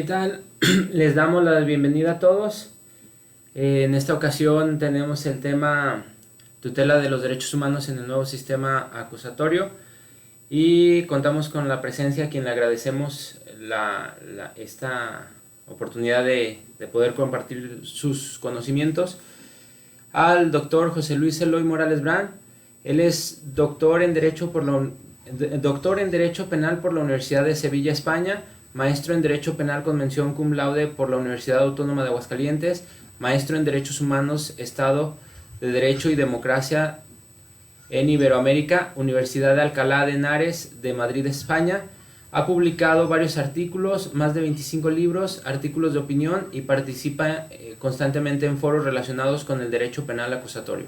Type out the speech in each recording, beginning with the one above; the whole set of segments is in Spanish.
¿Qué tal? Les damos la bienvenida a todos. En esta ocasión tenemos el tema tutela de los derechos humanos en el nuevo sistema acusatorio y contamos con la presencia a quien le agradecemos esta oportunidad de poder compartir sus conocimientos, al doctor José Luis Eloy Morales Brand. Él es doctor en Derecho Penal por la Universidad de Sevilla, España, maestro en Derecho Penal con mención cum laude por la Universidad Autónoma de Aguascalientes, maestro en Derechos Humanos, Estado de Derecho y Democracia en Iberoamérica, Universidad de Alcalá de Henares de Madrid, España. Ha publicado varios artículos, más de 25 libros, artículos de opinión y participa constantemente en foros relacionados con el derecho penal acusatorio.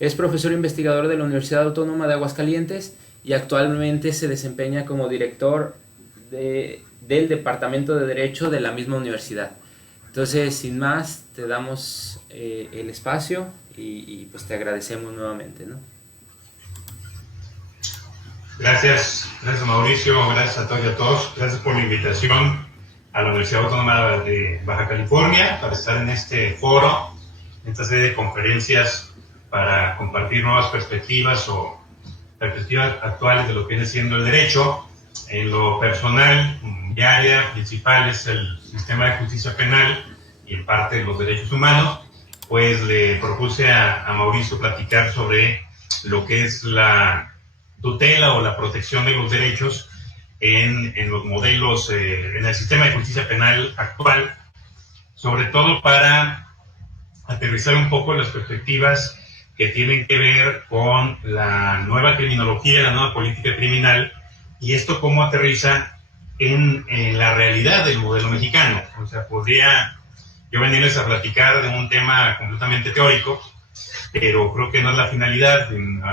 Es profesor investigador de la Universidad Autónoma de Aguascalientes y actualmente se desempeña como director del Departamento de Derecho de la misma universidad. Entonces, sin más, te damos el espacio y pues te agradecemos nuevamente, ¿no? Gracias Mauricio, gracias a todos y a todos, gracias por la invitación a la Universidad Autónoma de Baja California para estar en este foro, en esta serie de conferencias para compartir nuevas perspectivas o perspectivas actuales de lo que viene siendo el derecho. En lo personal, mi área principal es el sistema de justicia penal y en parte los derechos humanos. Pues le propuse a Mauricio platicar sobre lo que es la tutela o la protección de los derechos en los modelos, en el sistema de justicia penal actual, sobre todo para aterrizar un poco las perspectivas que tienen que ver con la nueva criminología, la nueva política criminal, y esto cómo aterriza en la realidad del modelo mexicano. O sea, podría yo venirles a platicar de un tema completamente teórico, pero creo que no es la finalidad.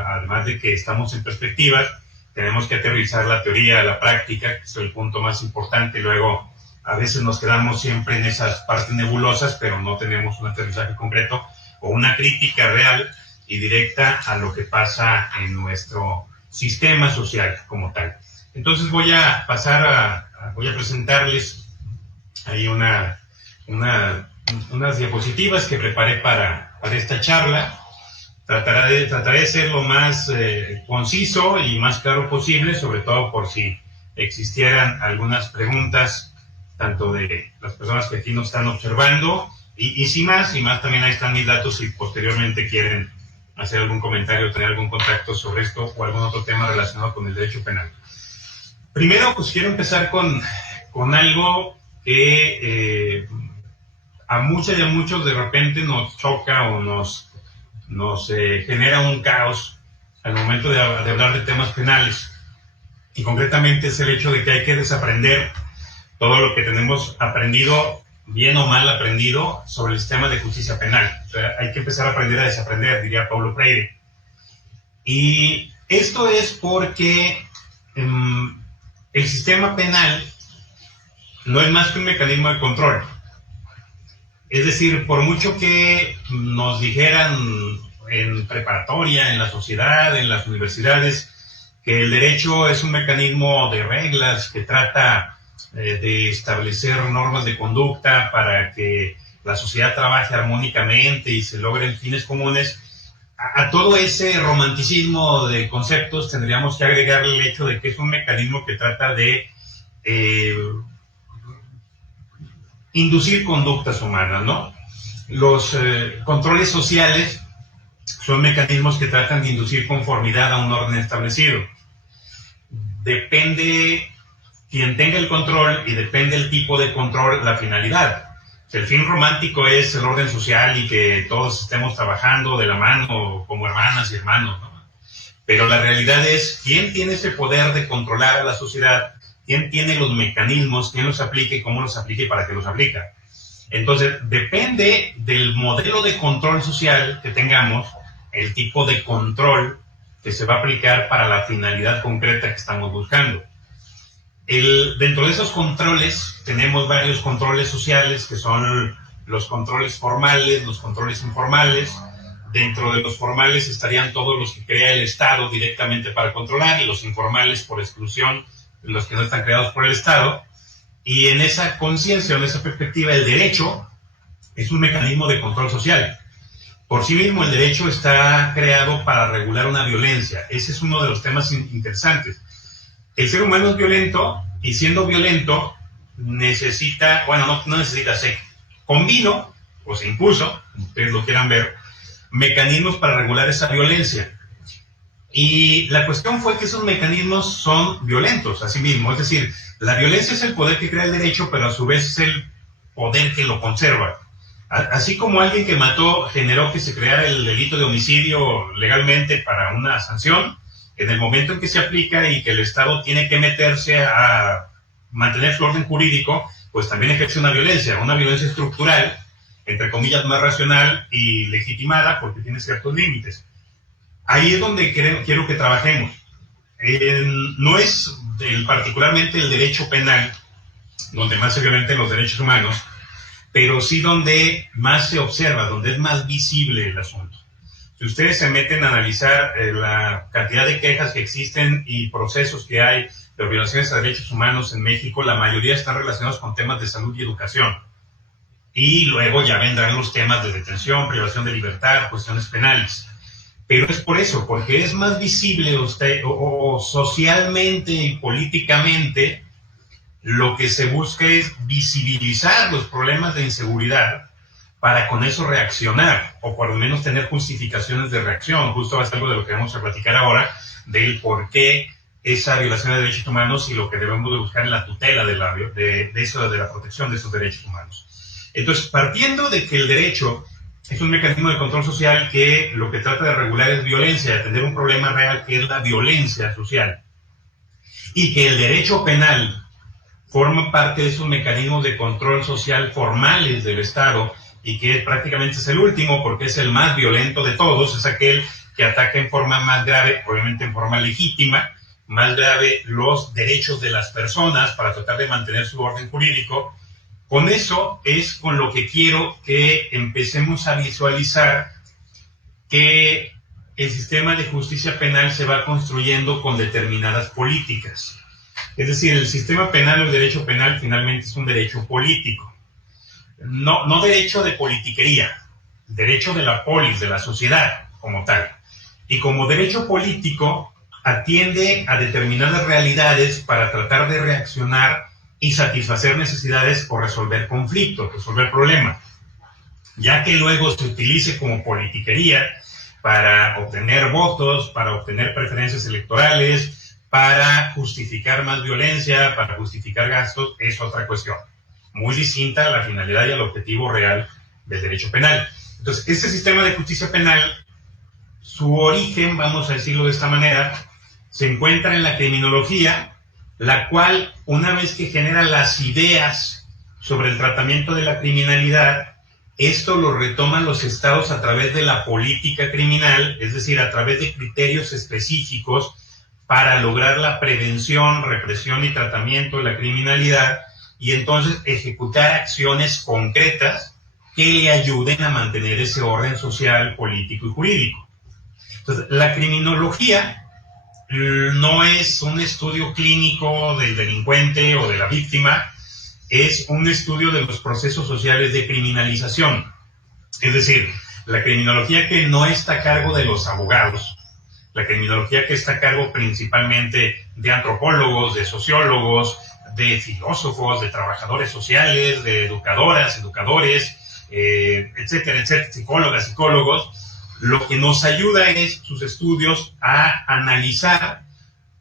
Además de que estamos en perspectiva, tenemos que aterrizar la teoría a la práctica, que es el punto más importante. Luego, a veces nos quedamos siempre en esas partes nebulosas, pero no tenemos un aterrizaje concreto o una crítica real y directa a lo que pasa en nuestro sistema social como tal. Entonces voy a pasar voy a presentarles ahí unas diapositivas que preparé para esta charla. Trataré de ser lo más conciso y más claro posible, sobre todo por si existieran algunas preguntas, tanto de las personas que aquí nos están observando, y sin más también ahí están mis datos si posteriormente quieren hacer algún comentario o tener algún contacto sobre esto o algún otro tema relacionado con el derecho penal. Primero, pues quiero empezar con algo que a muchas y a muchos de repente nos choca o nos genera un caos al momento de hablar de temas penales, y concretamente es el hecho de que hay que desaprender todo lo que tenemos aprendido, bien o mal aprendido, sobre el sistema de justicia penal. O sea, hay que empezar a aprender a desaprender, diría Paulo Freire. Y esto es porque el sistema penal no es más que un mecanismo de control. Es decir, por mucho que nos dijeran en preparatoria, en la sociedad, en las universidades, que el derecho es un mecanismo de reglas que trata de establecer normas de conducta para que la sociedad trabaje armónicamente y se logren fines comunes, a todo ese romanticismo de conceptos tendríamos que agregar el hecho de que es un mecanismo que trata de inducir conductas humanas, ¿no? Los controles sociales son mecanismos que tratan de inducir conformidad a un orden establecido. Depende quien tenga el control y depende el tipo de control, la finalidad. Si el fin romántico es el orden social y que todos estemos trabajando de la mano como hermanas y hermanos, ¿no? Pero la realidad es quién tiene ese poder de controlar a la sociedad, quién tiene los mecanismos, quién los aplica y cómo los aplica y para qué los aplica. Entonces, depende del modelo de control social que tengamos, el tipo de control que se va a aplicar para la finalidad concreta que estamos buscando. Dentro de esos controles tenemos varios controles sociales, que son los controles formales, los controles informales. Dentro de los formales estarían todos los que crea el Estado directamente para controlar, y los informales por exclusión, los que no están creados por el Estado. Y en esa conciencia, en esa perspectiva, el derecho es un mecanismo de control social. Por sí mismo, el derecho está creado para regular una violencia. Ese es uno de los temas interesantes. El ser humano es violento, y siendo violento necesita, bueno, no necesita, se combinó o se impuso, como ustedes lo quieran ver, mecanismos para regular esa violencia. Y la cuestión fue que esos mecanismos son violentos a sí mismos, es decir, la violencia es el poder que crea el derecho, pero a su vez es el poder que lo conserva. Así como alguien que mató generó que se creara el delito de homicidio legalmente para una sanción, en el momento en que se aplica y que el Estado tiene que meterse a mantener su orden jurídico, pues también ejerce una violencia estructural, entre comillas más racional y legitimada, porque tiene ciertos límites. Ahí es donde quiero que trabajemos. No es particularmente el derecho penal, donde más se violentan los derechos humanos, pero sí donde más se observa, donde es más visible el asunto. Si ustedes se meten a analizar la cantidad de quejas que existen y procesos que hay de violaciones a derechos humanos en México, la mayoría están relacionados con temas de salud y educación. Y luego ya vendrán los temas de detención, privación de libertad, cuestiones penales. Pero es por eso, porque es más visible o socialmente y políticamente, lo que se busca es visibilizar los problemas de inseguridad para con eso reaccionar, o por lo menos tener justificaciones de reacción. Justo va a ser algo de lo que vamos a platicar ahora, del por qué esa violación de derechos humanos y lo que debemos de buscar en la tutela de la protección de esos derechos humanos. Entonces, partiendo de que el derecho es un mecanismo de control social que lo que trata de regular es violencia, de atender un problema real que es la violencia social, y que el derecho penal forma parte de esos mecanismos de control social formales del Estado, y que prácticamente es el último porque es el más violento de todos, es aquel que ataca en forma más grave, obviamente en forma legítima, más grave los derechos de las personas para tratar de mantener su orden jurídico. Con eso es con lo que quiero que empecemos a visualizar que el sistema de justicia penal se va construyendo con determinadas políticas. Es decir, el sistema penal o el derecho penal finalmente es un derecho político. No derecho de politiquería, derecho de la polis, de la sociedad como tal. Y como derecho político atiende a determinadas realidades para tratar de reaccionar y satisfacer necesidades o resolver conflictos, resolver problemas. Ya que luego se utilice como politiquería para obtener votos, para obtener preferencias electorales, para justificar más violencia, para justificar gastos, es otra cuestión. Muy distinta a la finalidad y al objetivo real del derecho penal. Entonces, este sistema de justicia penal, su origen, vamos a decirlo de esta manera, se encuentra en la criminología, la cual, una vez que genera las ideas sobre el tratamiento de la criminalidad, esto lo retoman los estados a través de la política criminal, es decir, a través de criterios específicos para lograr la prevención, represión y tratamiento de la criminalidad, y entonces ejecutar acciones concretas que le ayuden a mantener ese orden social, político y jurídico. Entonces, la criminología no es un estudio clínico del delincuente o de la víctima, es un estudio de los procesos sociales de criminalización. Es decir, la criminología que no está a cargo de los abogados, la criminología que está a cargo principalmente de antropólogos, de sociólogos, de filósofos, de trabajadores sociales, de educadoras, educadores, etcétera, etcétera, psicólogas, psicólogos, lo que nos ayuda es sus estudios a analizar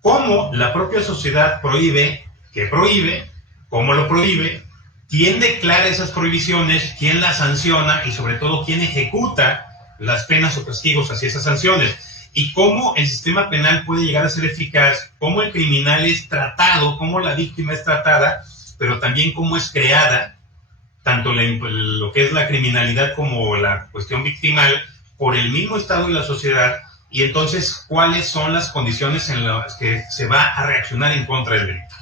cómo la propia sociedad prohíbe, qué prohíbe, cómo lo prohíbe, quién declara esas prohibiciones, quién las sanciona y sobre todo quién ejecuta las penas o castigos hacia esas sanciones. Y cómo el sistema penal puede llegar a ser eficaz, cómo el criminal es tratado, cómo la víctima es tratada, pero también cómo es creada, tanto lo que es la criminalidad como la cuestión victimal, por el mismo Estado y la sociedad, y entonces cuáles son las condiciones en las que se va a reaccionar en contra del delito.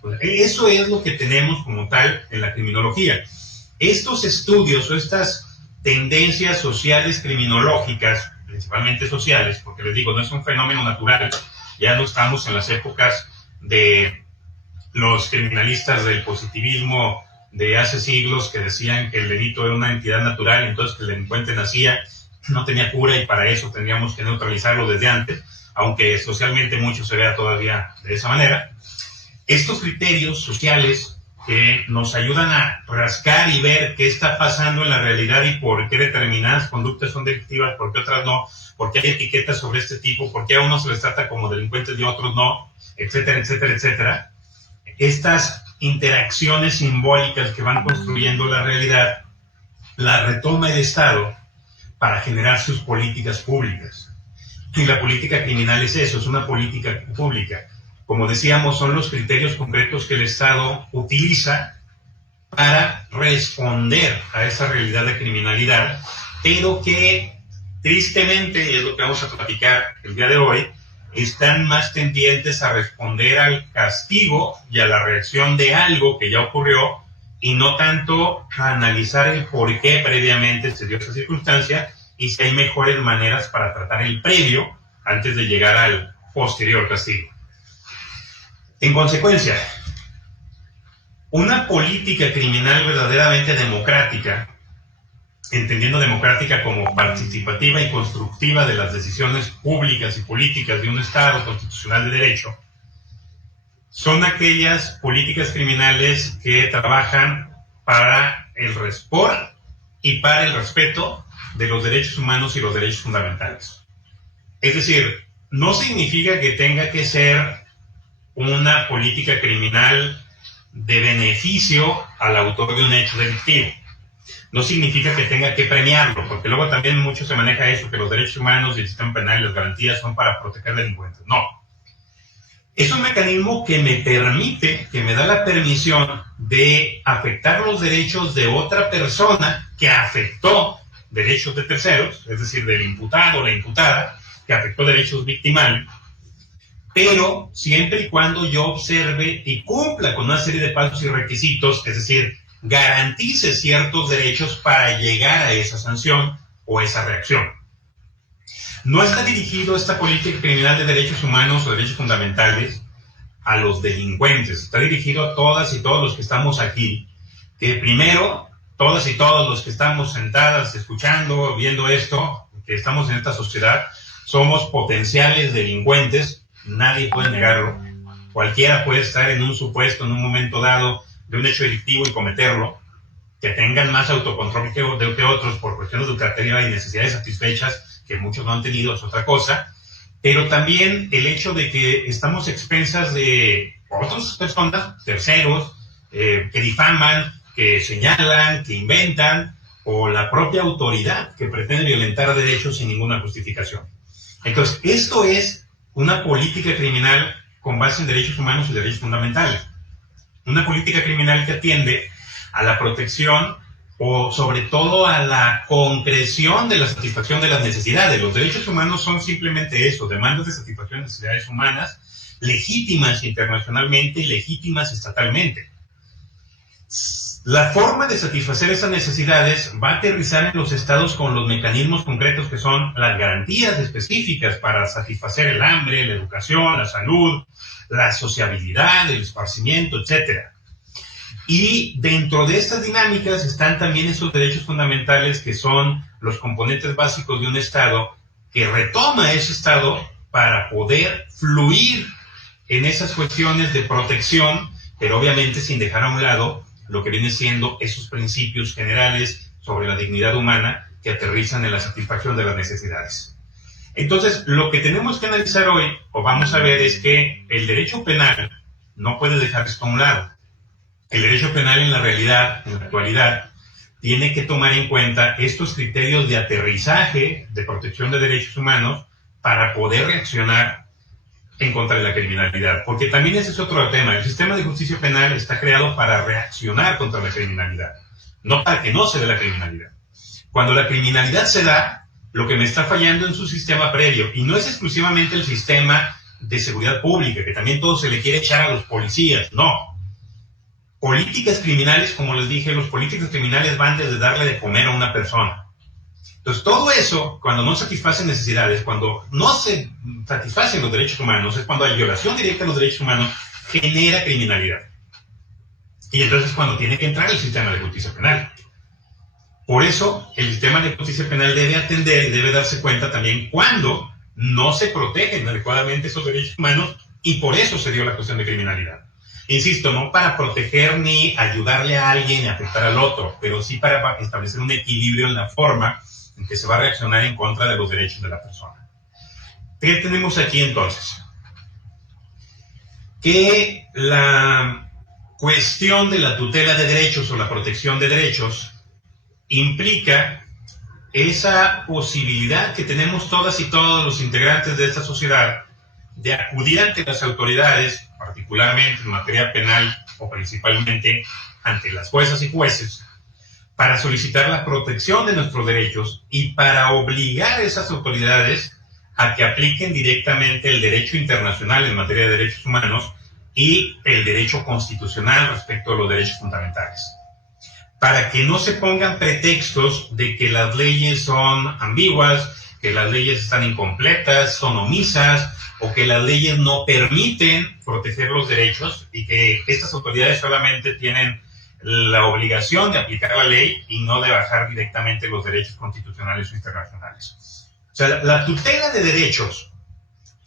Pues eso es lo que tenemos como tal en la criminología. Estos estudios o estas tendencias sociales criminológicas, principalmente sociales, porque les digo, no es un fenómeno natural, ya no estamos en las épocas de los criminalistas del positivismo de hace siglos que decían que el delito era una entidad natural, entonces que el delincuente nacía, no tenía cura y para eso tendríamos que neutralizarlo desde antes, aunque socialmente mucho se vea todavía de esa manera. Estos criterios sociales que nos ayudan a rascar y ver qué está pasando en la realidad y por qué determinadas conductas son delictivas, por qué otras no, por qué hay etiquetas sobre este tipo, por qué a unos se les trata como delincuentes y a otros no, etcétera, etcétera, etcétera. Estas interacciones simbólicas que van construyendo la realidad, la retoma el Estado para generar sus políticas públicas. Y la política criminal es eso, es una política pública. Como decíamos, son los criterios concretos que el Estado utiliza para responder a esa realidad de criminalidad, pero que tristemente, y es lo que vamos a platicar el día de hoy, están más tendientes a responder al castigo y a la reacción de algo que ya ocurrió y no tanto a analizar el por qué previamente se dio esa circunstancia y si hay mejores maneras para tratar el previo antes de llegar al posterior castigo. En consecuencia, una política criminal verdaderamente democrática, entendiendo democrática como participativa y constructiva de las decisiones públicas y políticas de un Estado constitucional de derecho, son aquellas políticas criminales que trabajan para el respeto y para el respeto de los derechos humanos y los derechos fundamentales. Es decir, no significa que tenga que ser una política criminal de beneficio al autor de un hecho delictivo. No significa que tenga que premiarlo, porque luego también mucho se maneja eso, que los derechos humanos y el sistema penal y las garantías son para proteger delincuentes. No. Es un mecanismo que me permite, que me da la permisión de afectar los derechos de otra persona que afectó derechos de terceros, es decir, del imputado o la imputada, que afectó derechos victimales, pero siempre y cuando yo observe y cumpla con una serie de pasos y requisitos, es decir, garantice ciertos derechos para llegar a esa sanción o esa reacción. No está dirigido esta política criminal de derechos humanos o derechos fundamentales a los delincuentes, está dirigido a todas y todos los que estamos aquí, que primero, todas y todos los que estamos sentadas, escuchando, viendo esto, que estamos en esta sociedad, somos potenciales delincuentes, nadie puede negarlo, cualquiera puede estar en un supuesto, en un momento dado, de un hecho delictivo y cometerlo, que tengan más autocontrol que otros por cuestiones educativas y necesidades satisfechas que muchos no han tenido, es otra cosa, pero también el hecho de que estamos expensas de otras personas, terceros, que difaman, que señalan, que inventan, o la propia autoridad que pretende violentar derechos sin ninguna justificación. Entonces, esto es una política criminal con base en derechos humanos y derechos fundamentales. Una política criminal que atiende a la protección o sobre todo a la concreción de la satisfacción de las necesidades. Los derechos humanos son simplemente eso, demandas de satisfacción de necesidades humanas, legítimas internacionalmente y legítimas estatalmente. La forma de satisfacer esas necesidades va a aterrizar en los estados con los mecanismos concretos que son las garantías específicas para satisfacer el hambre, la educación, la salud, la sociabilidad, el esparcimiento, etc. Y dentro de estas dinámicas están también esos derechos fundamentales que son los componentes básicos de un estado que retoma ese estado para poder fluir en esas cuestiones de protección, pero obviamente sin dejar a un lado lo que viene siendo esos principios generales sobre la dignidad humana que aterrizan en la satisfacción de las necesidades. Entonces, lo que tenemos que analizar hoy, o vamos a ver, es que el derecho penal no puede dejar esto a un lado. El derecho penal en la realidad, en la actualidad, tiene que tomar en cuenta estos criterios de aterrizaje, de protección de derechos humanos, para poder reaccionar en contra de la criminalidad, porque también ese es otro tema. El sistema de justicia penal está creado para reaccionar contra la criminalidad, no para que no se dé la criminalidad. Cuando la criminalidad se da, lo que me está fallando en su sistema previo, y no es exclusivamente el sistema de seguridad pública, que también todo se le quiere echar a los policías, no. Políticas criminales, como les dije, los políticos criminales van desde darle de comer a una persona. Entonces, todo eso, cuando no satisfacen necesidades, cuando no se satisfacen los derechos humanos, es cuando hay violación directa a los derechos humanos, genera criminalidad. Y entonces cuando tiene que entrar el sistema de justicia penal. Por eso el sistema de justicia penal debe atender y debe darse cuenta también cuando no se protegen adecuadamente esos derechos humanos, y por eso se dio la cuestión de criminalidad. Insisto, no para proteger ni ayudarle a alguien y afectar al otro, pero sí para establecer un equilibrio en la forma en que se va a reaccionar en contra de los derechos de la persona. ¿Qué tenemos aquí entonces? Que la cuestión de la tutela de derechos o la protección de derechos implica esa posibilidad que tenemos todas y todos los integrantes de esta sociedad de acudir ante las autoridades, particularmente en materia penal o principalmente ante las juezas y jueces, para solicitar la protección de nuestros derechos y para obligar a esas autoridades a que apliquen directamente el derecho internacional en materia de derechos humanos y el derecho constitucional respecto a los derechos fundamentales, para que no se pongan pretextos de que las leyes son ambiguas, que las leyes están incompletas, son omisas, o que las leyes no permiten proteger los derechos y que estas autoridades solamente tienen la obligación de aplicar la ley y no de bajar directamente los derechos constitucionales o internacionales. O sea, la tutela de derechos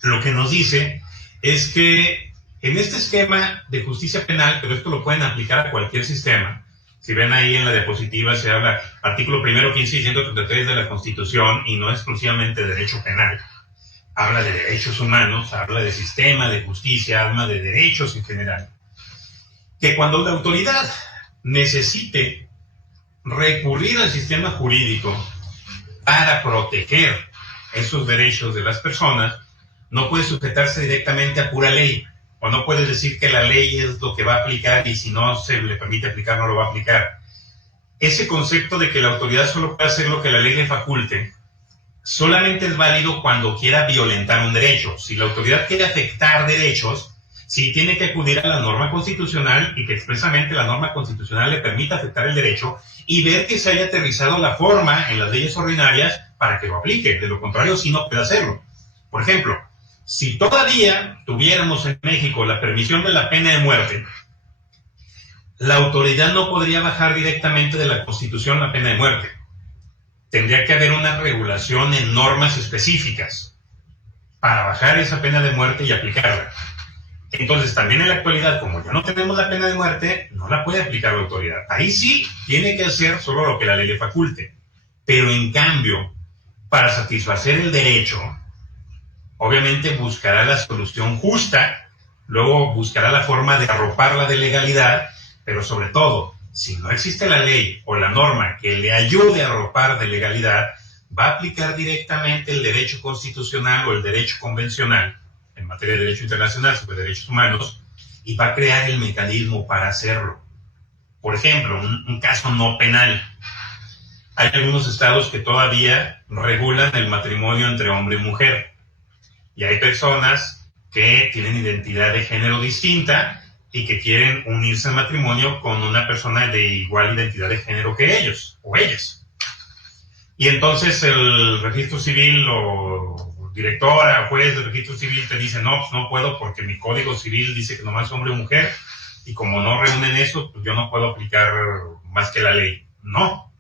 lo que nos dice es que en este esquema de justicia penal, pero esto lo pueden aplicar a cualquier sistema. Si ven ahí en la diapositiva se habla artículo 1, 15 y 133 de la Constitución, y no exclusivamente de derecho penal. Habla de derechos humanos, habla de sistema de justicia, habla de derechos en general. Que cuando la autoridad necesite recurrir al sistema jurídico para proteger esos derechos de las personas, no puede sujetarse directamente a pura ley, o no puede decir que la ley es lo que va a aplicar y si no se le permite aplicar no lo va a aplicar. Ese concepto de que la autoridad solo puede hacer lo que la ley le faculte solamente es válido cuando quiera violentar un derecho. Si la autoridad quiere afectar derechos, sí tiene que acudir a la norma constitucional y que expresamente la norma constitucional le permita afectar el derecho y ver que se haya aterrizado la forma en las leyes ordinarias para que lo aplique. De lo contrario, sí no puede hacerlo. Por ejemplo, si todavía tuviéramos en México la permisión de la pena de muerte, la autoridad no podría bajar directamente de la Constitución la pena de muerte. Tendría que haber una regulación en normas específicas para bajar esa pena de muerte y aplicarla. Entonces, también en la actualidad, como ya no tenemos la pena de muerte, no la puede aplicar la autoridad. Ahí sí tiene que hacer solo lo que la ley le faculte. Pero en cambio, para satisfacer el derecho, obviamente buscará la solución justa, luego buscará la forma de arroparla de legalidad, pero sobre todo, si no existe la ley o la norma que le ayude a arropar de legalidad, va a aplicar directamente el derecho constitucional o el derecho convencional en materia de derecho internacional sobre derechos humanos y va a crear el mecanismo para hacerlo. Por ejemplo, un caso no penal. Hay algunos estados que todavía regulan el matrimonio entre hombre y mujer. Y hay personas que tienen identidad de género distinta y que quieren unirse al matrimonio con una persona de igual identidad de género que ellos o ellas. Y entonces el registro civil o directora o juez del registro civil te dice, no, pues no puedo porque mi código civil dice que nomás hombre o mujer, y como no reúnen eso, pues yo no puedo aplicar más que la ley. No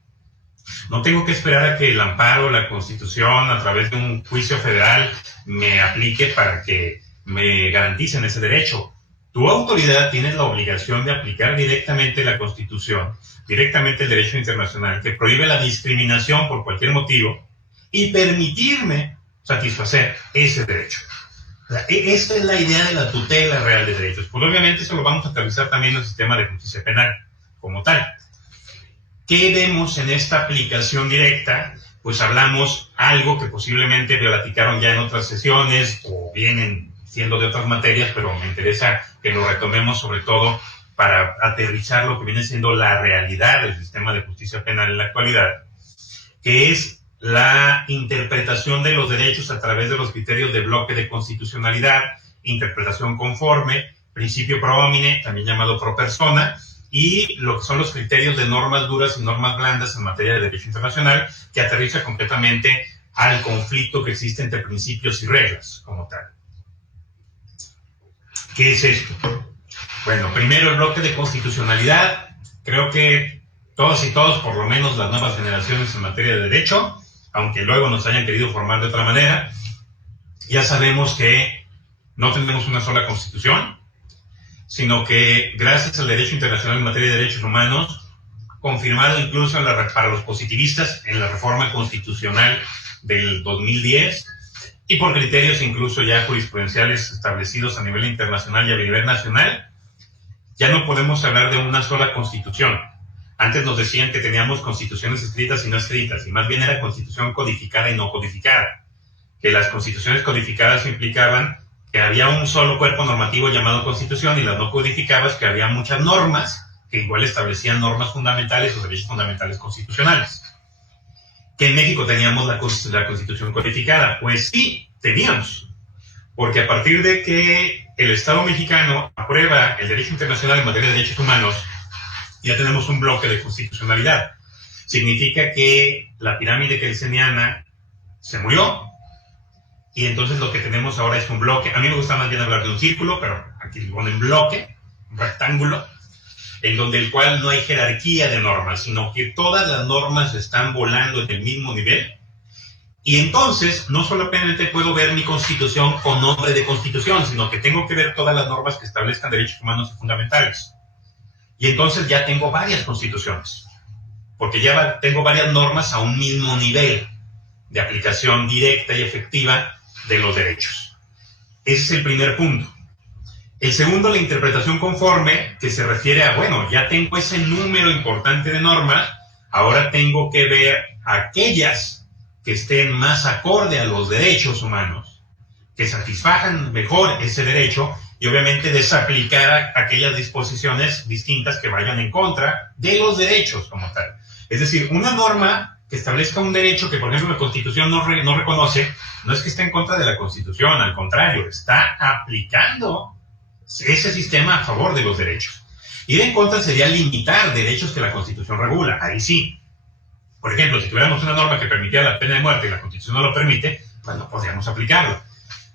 tengo que esperar a que el amparo, la Constitución, a través de un juicio federal, me aplique para que me garanticen ese derecho. Tu autoridad tiene la obligación de aplicar directamente la Constitución, directamente el derecho internacional, que prohíbe la discriminación por cualquier motivo, y permitirme satisfacer ese derecho. O sea, esa es la idea de la tutela real de derechos. Pues obviamente eso lo vamos a aterrizar también en el sistema de justicia penal como tal. ¿Qué vemos en esta aplicación directa? Pues hablamos algo que posiblemente platicaron ya en otras sesiones o vienen siendo de otras materias, pero me interesa que lo retomemos sobre todo para aterrizar lo que viene siendo la realidad del sistema de justicia penal en la actualidad, que es la interpretación de los derechos a través de los criterios de bloque de constitucionalidad, interpretación conforme, principio pro homine, también llamado pro persona, y lo que son los criterios de normas duras y normas blandas en materia de derecho internacional, que aterriza completamente al conflicto que existe entre principios y reglas como tal. ¿Qué es esto? Bueno, primero el bloque de constitucionalidad. Creo que todos y todos, por lo menos las nuevas generaciones en materia de derecho, aunque luego nos hayan querido formar de otra manera, ya sabemos que no tenemos una sola constitución, sino que gracias al derecho internacional en materia de derechos humanos, confirmado incluso para los positivistas en la reforma constitucional del 2010, y por criterios incluso ya jurisprudenciales establecidos a nivel internacional y a nivel nacional, ya no podemos hablar de una sola constitución. Antes nos decían que teníamos constituciones escritas y no escritas, y más bien era constitución codificada y no codificada. Que las constituciones codificadas implicaban que había un solo cuerpo normativo llamado constitución, y las no codificadas que había muchas normas que igual establecían normas fundamentales o derechos fundamentales constitucionales. Que en México teníamos la constitución codificada. Pues sí, teníamos. Porque a partir de que el Estado mexicano aprueba el derecho internacional en materia de derechos humanos, ya tenemos un bloque de constitucionalidad. Significa que la pirámide kelseniana se murió, y entonces lo que tenemos ahora es un bloque. A mí me gusta más bien hablar de un círculo, pero aquí le ponen bloque, un rectángulo, en donde el cual no hay jerarquía de normas, sino que todas las normas están volando en el mismo nivel. Y entonces no solamente puedo ver mi constitución con nombre de constitución, sino que tengo que ver todas las normas que establezcan derechos humanos y fundamentales. Y entonces ya tengo varias constituciones, porque ya tengo varias normas a un mismo nivel de aplicación directa y efectiva de los derechos. Ese es el primer punto. El segundo, la interpretación conforme, que se refiere a, bueno, ya tengo ese número importante de normas, ahora tengo que ver aquellas que estén más acorde a los derechos humanos, que satisfagan mejor ese derecho, y obviamente desaplicar aquellas disposiciones distintas que vayan en contra de los derechos como tal. Es decir, una norma que establezca un derecho que, por ejemplo, la Constitución no reconoce, no es que esté en contra de la Constitución, al contrario, está aplicando ese sistema a favor de los derechos. Ir en contra sería limitar derechos que la Constitución regula, ahí sí. Por ejemplo, si tuviéramos una norma que permitiera la pena de muerte y la Constitución no lo permite, pues no podríamos aplicarlo.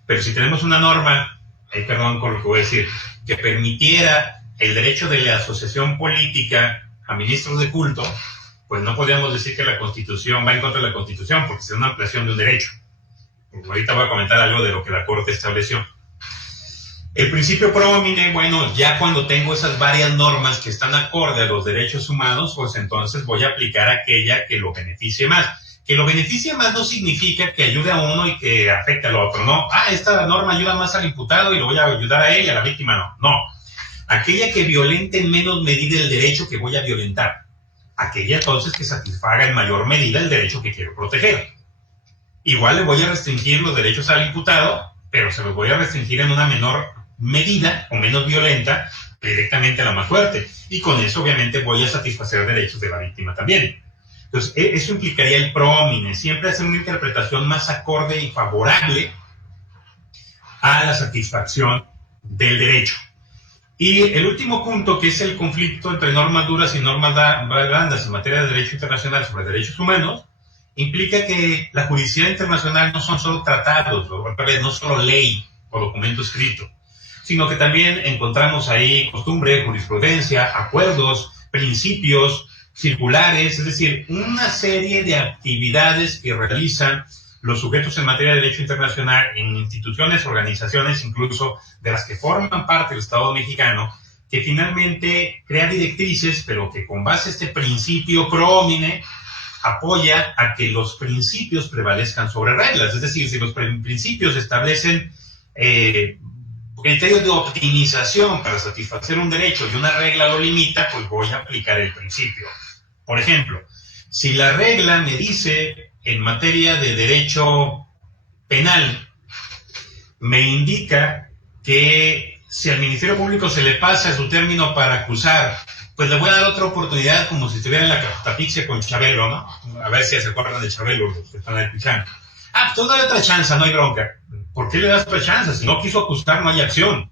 Pero si tenemos una norma, perdón con lo que voy a decir, que permitiera el derecho de la asociación política a ministros de culto, pues no podríamos decir que la Constitución va en contra de la Constitución, porque sería una ampliación de un derecho. Ahorita voy a comentar algo de lo que la Corte estableció. El principio pro homine, bueno, ya cuando tengo esas varias normas que están acorde a los derechos humanos, pues entonces voy a aplicar aquella que lo beneficie más. Que lo beneficie más no significa que ayude a uno y que afecte al otro, ¿no? Esta norma ayuda más al imputado y lo voy a ayudar a él y a la víctima, no. No. Aquella que violente en menos medida el derecho que voy a violentar. Aquella entonces que satisfaga en mayor medida el derecho que quiero proteger. Igual le voy a restringir los derechos al imputado, pero se los voy a restringir en una menor medida o menos violenta directamente a la más fuerte. Y con eso obviamente voy a satisfacer derechos de la víctima también. Entonces, eso implicaría el pro homine, siempre hacer una interpretación más acorde y favorable a la satisfacción del derecho. Y el último punto, que es el conflicto entre normas duras y normas blandas en materia de derecho internacional sobre derechos humanos, implica que la jurisdicción internacional no son solo tratados, no solo ley o documento escrito, sino que también encontramos ahí costumbre, jurisprudencia, acuerdos, principios, circulares, es decir, una serie de actividades que realizan los sujetos en materia de derecho internacional en instituciones, organizaciones, incluso de las que forman parte del Estado mexicano, que finalmente crea directrices, pero que con base a este principio pro homine apoya a que los principios prevalezcan sobre reglas. Es decir, si los principios establecen criterios de optimización para satisfacer un derecho y una regla lo limita, pues voy a aplicar el principio. Por ejemplo, si la regla me dice en materia de derecho penal, me indica que si al Ministerio Público se le pasa su término para acusar, pues le voy a dar otra oportunidad, como si estuviera en la catafixia con Chabelo, ¿no? A ver si se acuerdan de Chabelo los que están escuchando. Pues tú dale otra chance, no hay bronca. ¿Por qué le das otra chance? Si no quiso acusar, no hay acción.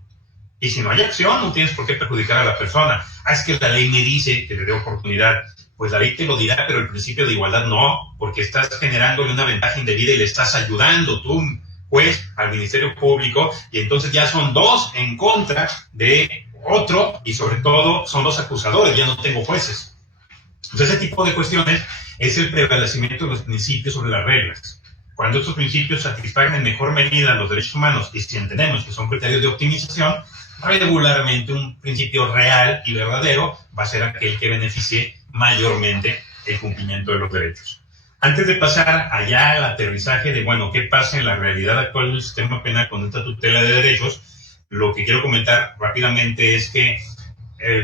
Y si no hay acción, no tienes por qué perjudicar a la persona. Es que la ley me dice que le dé oportunidad. Pues la ley te lo dirá, pero el principio de igualdad no, porque estás generándole una ventaja indebida y le estás ayudando tú, juez, al Ministerio Público, y entonces ya son dos en contra de Otro, y sobre todo, son los acusadores, ya no tengo jueces. Entonces, ese tipo de cuestiones es el prevalecimiento de los principios sobre las reglas. Cuando estos principios satisfagan en mejor medida los derechos humanos, y si entendemos que son criterios de optimización, regularmente un principio real y verdadero va a ser aquel que beneficie mayormente el cumplimiento de los derechos. Antes de pasar allá al aterrizaje de, bueno, qué pasa en la realidad actual del sistema penal con esta tutela de derechos, lo que quiero comentar rápidamente es que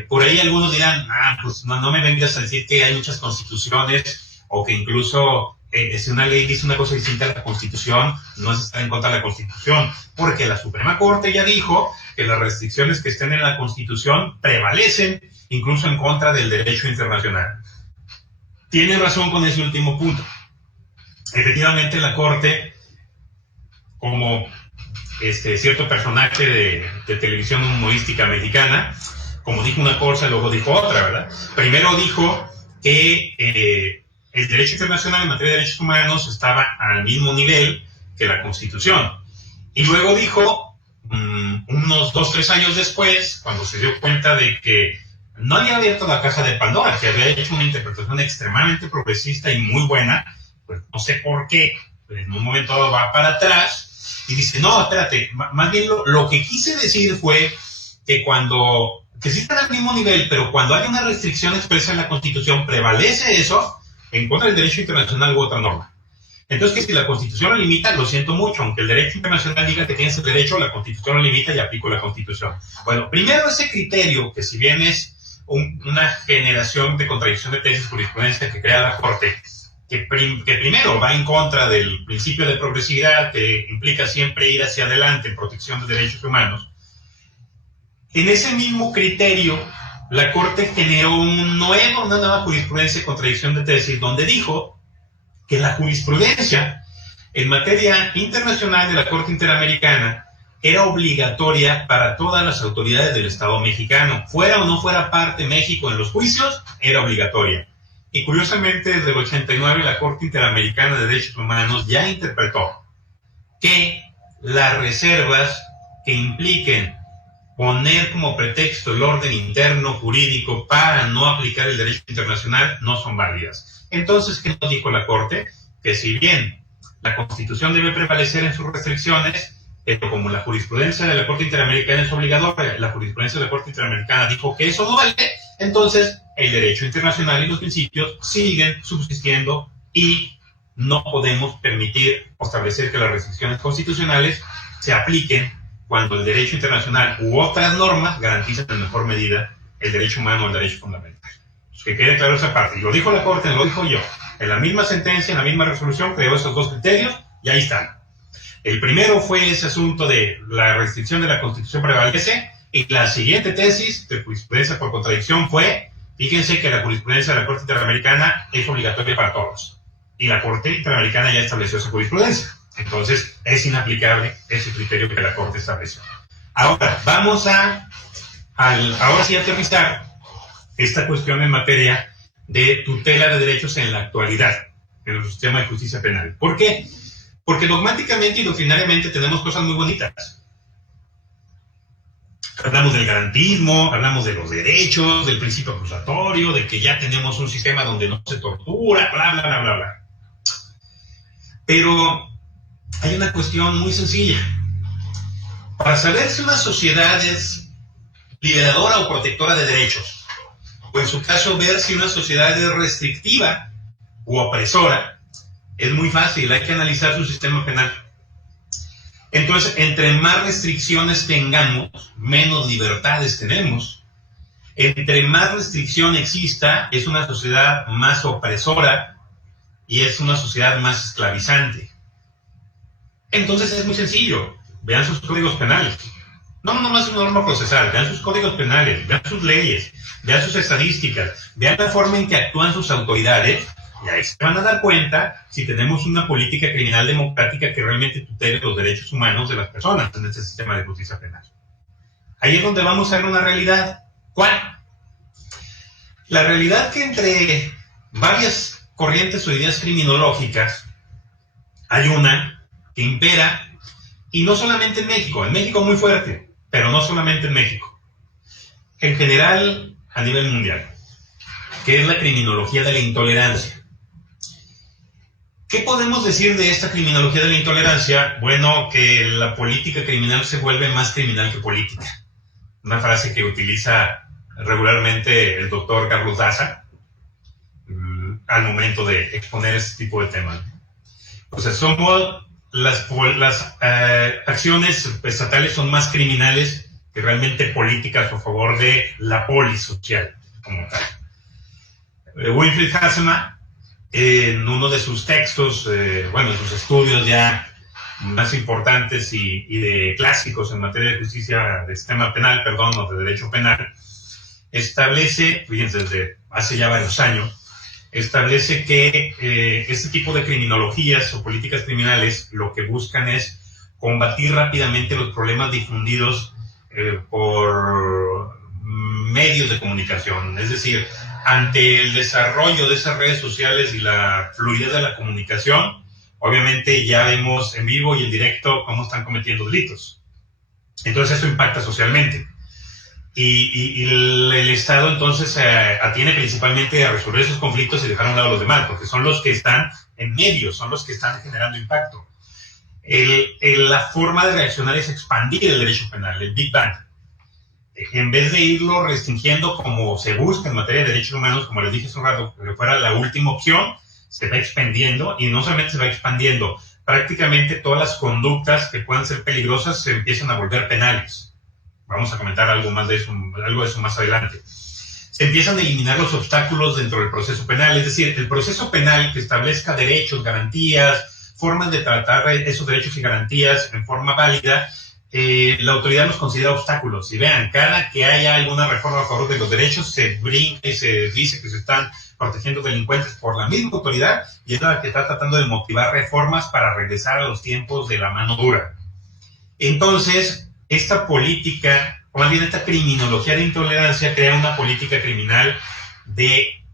por ahí algunos dirán, pues no me vengas a decir que hay muchas constituciones o que incluso si una ley dice una cosa distinta a la Constitución, no es estar en contra de la Constitución, porque la Suprema Corte ya dijo que las restricciones que estén en la Constitución prevalecen incluso en contra del derecho internacional. Tiene razón con ese último punto. Efectivamente, la Corte, como cierto personaje de televisión humorística mexicana, como dijo una cosa, luego dijo otra, ¿verdad? Primero dijo que el derecho internacional en materia de derechos humanos estaba al mismo nivel que la Constitución. Y luego dijo, unos 2-3 años después, cuando se dio cuenta de que no había abierto la caja de Pandora, que había hecho una interpretación extremadamente progresista y muy buena, pues no sé por qué, pero en un momento dado va para atrás y dice, no, espérate, más bien lo que quise decir fue que sí están al mismo nivel, pero cuando hay una restricción expresa en la Constitución, prevalece eso en contra del derecho internacional u otra norma. Entonces, que si la Constitución lo limita, lo siento mucho, aunque el derecho internacional diga que tienes el derecho, la Constitución lo limita y aplico la Constitución. Bueno, primero ese criterio, que si bien es una generación de contradicción de tesis jurisprudencia que crea la Corte, que primero va en contra del principio de progresividad, que implica siempre ir hacia adelante en protección de derechos humanos. En ese mismo criterio, la Corte generó una nueva jurisprudencia de contradicción de tesis, donde dijo que la jurisprudencia en materia internacional de la Corte Interamericana era obligatoria para todas las autoridades del Estado mexicano. Fuera o no fuera parte México en los juicios, era obligatoria. Y curiosamente, desde el 89, la Corte Interamericana de Derechos Humanos ya interpretó que las reservas que impliquen poner como pretexto el orden interno jurídico para no aplicar el derecho internacional no son válidas. Entonces, ¿qué nos dijo la Corte? Que si bien la Constitución debe prevalecer en sus restricciones, pero como la jurisprudencia de la Corte Interamericana es obligatoria, la jurisprudencia de la Corte Interamericana dijo que eso no vale, entonces el derecho internacional y los principios siguen subsistiendo y no podemos permitir o establecer que las restricciones constitucionales se apliquen cuando el derecho internacional u otras normas garantizan en mejor medida el derecho humano o el derecho fundamental. Pues que quede claro esa parte. Y lo dijo la Corte, no lo dijo yo. En la misma sentencia, en la misma resolución, creó esos dos criterios y ahí están. El primero fue ese asunto de la restricción de la Constitución prevalece, y la siguiente tesis de jurisprudencia por contradicción fue, fíjense que la jurisprudencia de la Corte Interamericana es obligatoria para todos. Y la Corte Interamericana ya estableció esa jurisprudencia. Entonces, es inaplicable ese criterio que la Corte estableció. Ahora, vamos ahora sí a aterrizar esta cuestión en materia de tutela de derechos en la actualidad, en nuestro sistema de justicia penal. ¿Por qué? Porque dogmáticamente y doctrinariamente tenemos cosas muy bonitas. Hablamos del garantismo, hablamos de los derechos, del principio acusatorio, de que ya tenemos un sistema donde no se tortura, bla, bla, bla, bla, bla. Pero hay una cuestión muy sencilla. Para saber si una sociedad es liberadora o protectora de derechos, o en su caso ver si una sociedad es restrictiva u opresora, es muy fácil, hay que analizar su sistema penal. Entonces, entre más restricciones tengamos, menos libertades tenemos. Entre más restricción exista, es una sociedad más opresora y es una sociedad más esclavizante. Entonces es muy sencillo, vean sus códigos penales. No nomás una norma procesal, vean sus códigos penales, vean sus leyes, vean sus estadísticas, vean la forma en que actúan sus autoridades, y ahí se van a dar cuenta si tenemos una política criminal democrática que realmente tutele los derechos humanos de las personas en este sistema de justicia penal. Ahí es donde vamos a ver una realidad. ¿Cuál? La realidad que entre varias corrientes o ideas criminológicas hay una que impera, y no solamente en México muy fuerte, pero no solamente en México. en general a nivel mundial, que es la criminología de la intolerancia. ¿Qué podemos decir de esta criminología de la intolerancia? Bueno, que la política criminal se vuelve más criminal que política. Una frase que utiliza regularmente el doctor Carlos Daza al momento de exponer este tipo de temas. O sea, las acciones estatales son más criminales que realmente políticas a favor de la polis social, como tal. Wilfried Hasselmann, en uno de sus textos, en sus estudios ya más importantes y de clásicos en materia de justicia, de sistema penal, o de derecho penal, establece, fíjense, desde hace ya varios años, establece que este tipo de criminologías o políticas criminales lo que buscan es combatir rápidamente los problemas difundidos por medios de comunicación. Es decir, ante el desarrollo de esas redes sociales y la fluidez de la comunicación, obviamente ya vemos en vivo y en directo cómo están cometiendo delitos. Entonces eso impacta socialmente. Y el Estado entonces atiende principalmente a resolver esos conflictos y dejar a un lado a los demás, porque son los que están en medio, son los que están generando impacto. La forma de reaccionar es expandir el derecho penal, el Big Bang. En vez de irlo restringiendo como se busca en materia de derechos humanos, como les dije hace un rato, que fuera la última opción, se va expandiendo, y no solamente se va expandiendo, prácticamente todas las conductas que puedan ser peligrosas se empiezan a volver penales. Vamos a comentar algo de eso más adelante. Se empiezan a eliminar los obstáculos dentro del proceso penal, es decir, el proceso penal que establezca derechos, garantías, formas de tratar esos derechos y garantías en forma válida, la autoridad los considera obstáculos. Y vean, cada que haya alguna reforma a favor de los derechos, se brinca y se dice que se están protegiendo delincuentes por la misma autoridad, y es la que está tratando de motivar reformas para regresar a los tiempos de la mano dura. Entonces, esta política, o más bien esta criminología de intolerancia, crea una política criminal de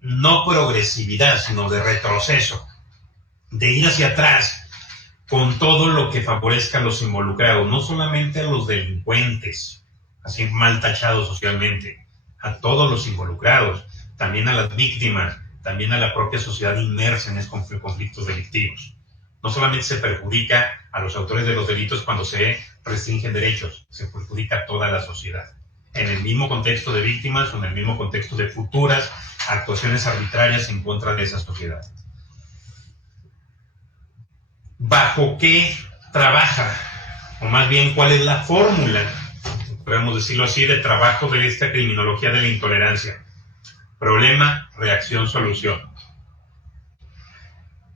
no progresividad, sino de retroceso, de ir hacia atrás con todo lo que favorezca a los involucrados, no solamente a los delincuentes, así mal tachados socialmente, a todos los involucrados, también a las víctimas, también a la propia sociedad inmersa en esos conflictos delictivos. No solamente se perjudica a los autores de los delitos cuando se restringen derechos, se perjudica a toda la sociedad, en el mismo contexto de víctimas o en el mismo contexto de futuras actuaciones arbitrarias en contra de esa sociedad. ¿Bajo qué trabaja? O más bien, ¿cuál es la fórmula, podemos decirlo así, de trabajo de esta criminología de la intolerancia? Problema, reacción, solución.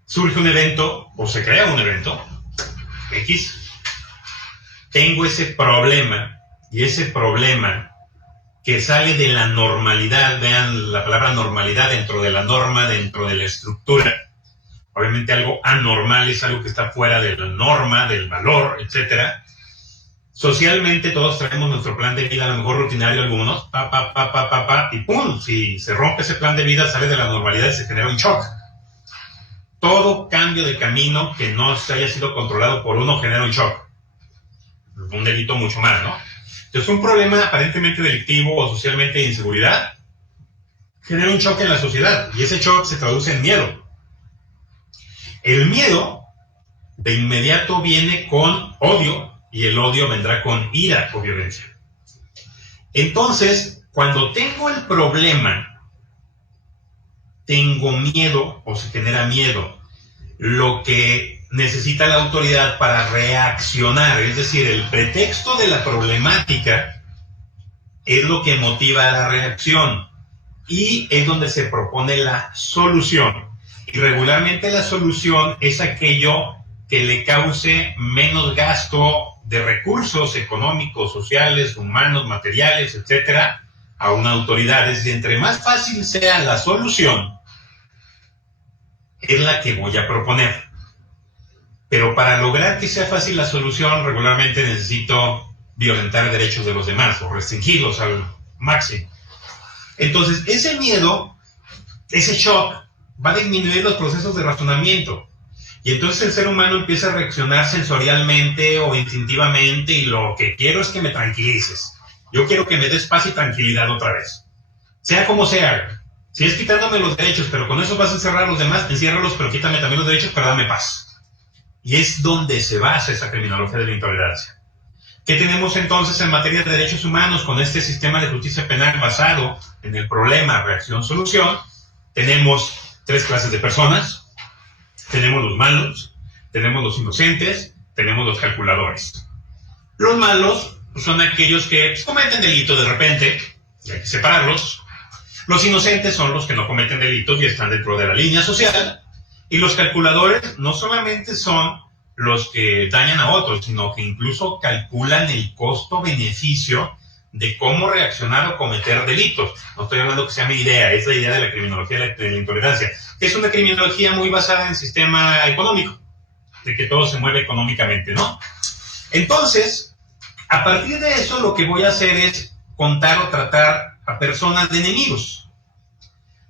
Surge un evento, o se crea un evento, X. Tengo ese problema, y ese problema que sale de la normalidad, vean la palabra normalidad, dentro de la norma, dentro de la estructura. Obviamente algo anormal es algo que está fuera de la norma, del valor, etc. Socialmente todos traemos nuestro plan de vida, a lo mejor rutinario algunos, y ¡pum! Si se rompe ese plan de vida, sale de la normalidad y se genera un shock. Todo cambio de camino que no se haya sido controlado por uno genera un shock. Un delito mucho más, ¿no? Entonces, un problema aparentemente delictivo o socialmente de inseguridad genera un shock en la sociedad, y ese shock se traduce en miedo. El miedo de inmediato viene con odio, y el odio vendrá con ira o violencia. Entonces, cuando tengo el problema, tengo miedo o se genera miedo. Lo que necesita la autoridad para reaccionar, es decir, el pretexto de la problemática es lo que motiva la reacción, y es donde se propone la solución. Y regularmente la solución es aquello que le cause menos gasto de recursos económicos, sociales, humanos, materiales, etcétera, a una autoridad. Es decir, entre más fácil sea la solución, es la que voy a proponer. Pero para lograr que sea fácil la solución, regularmente necesito violentar derechos de los demás o restringirlos al máximo. Entonces, ese miedo, ese shock, va a disminuir los procesos de razonamiento. Y entonces el ser humano empieza a reaccionar sensorialmente o instintivamente, y lo que quiero es que me tranquilices. Yo quiero que me des paz y tranquilidad otra vez. Sea como sea. Si es quitándome los derechos, pero con eso vas a encerrar a los demás, enciérralos, pero quítame también los derechos, pero dame paz. Y es donde se basa esa criminología de la intolerancia. ¿Qué tenemos entonces en materia de derechos humanos con este sistema de justicia penal basado en el problema, reacción, solución? Tenemos 3 clases de personas. Tenemos los malos, tenemos los inocentes, tenemos los calculadores. Los malos son aquellos que cometen delitos de repente, y hay que separarlos. Los inocentes son los que no cometen delitos y están dentro de la línea social. Y los calculadores no solamente son los que dañan a otros, sino que incluso calculan el costo-beneficio de cómo reaccionar o cometer delitos. No estoy hablando que sea mi idea, es la idea de la criminología de la intolerancia, que es una criminología muy basada en el sistema económico, de que todo se mueve económicamente, ¿no? Entonces, a partir de eso, lo que voy a hacer es contar o tratar a personas de enemigos.